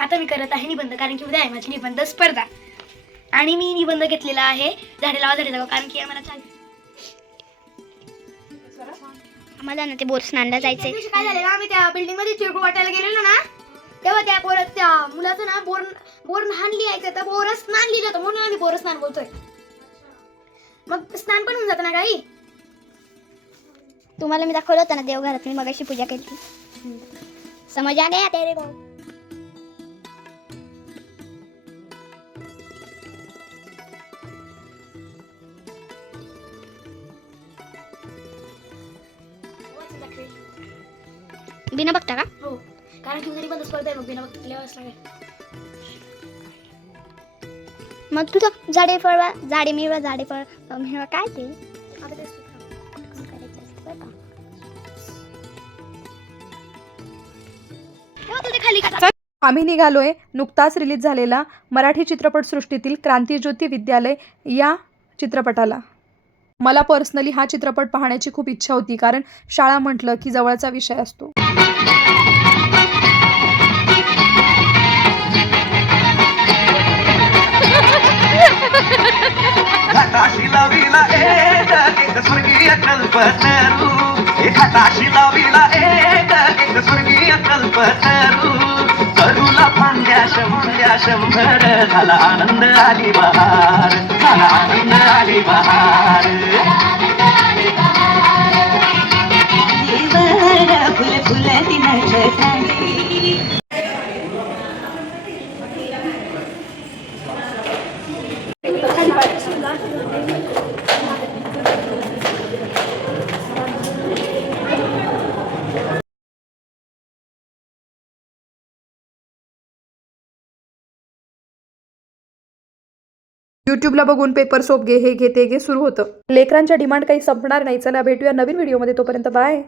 आता मी करत आहे निबंध, कारण की उद्या आहे माझी निबंध स्पर्धा. आणि मी निबंध घेतलेला आहे झाडे लावा झाडे लावा, कारण की आम्हाला आम्हाला ना ते बोर स्नानला जायचंय. काय झालं ना, आम्ही त्या बिल्डिंग मध्ये चिरकुट वाटायला गेलेलो ना, तेव्हा त्या मुलाचं ना बोर स्नान लिहायचं, तर बोर स्नान लिहिलं होतं म्हणून आम्ही बोर स्नान बोलतोय. मग स्नान पण होऊन जातं ना काही. तुम्हाला मी दाखवलं होतं ना देवघरात मी मगाशी पूजा केली. समज आ गया तेरे को. बिना बघता का? हो, कारण की उद्या निबंध स्पर्धा आहे, मग बिना बघता लिहावंच लागेल. मग तुझं झाडे फळवा झाडे मिळवा झाडे फळ मिळवा काय ते खाली का. आम्ही निघालोय नुकताच रिलीज झालेला मराठी चित्रपटसृष्टीतील क्रांतिज्योती विद्यालय या चित्रपटाला. मला पर्सनली हा चित्रपट पाहण्याची खूप इच्छा होती, कारण शाळा म्हटलं की जवळचा विषय असतो. स्वर्गीय कल्पतरू एखादाशी लावीला एक स्वर्गीय कल्पतरू तरुला फांद्या शंभर झाला आनंद आली बहार झाला आनंद आली बहार फुल फुल दिनाच्या यूट्यूबला बघून पेपर सोप घे, हे घे ते घे सुरू होतं. लेकरांच्या डिमांड काही संपणार नाही. चला भेटूया नवीन व्हिडिओमध्ये, तोपर्यंत बाय.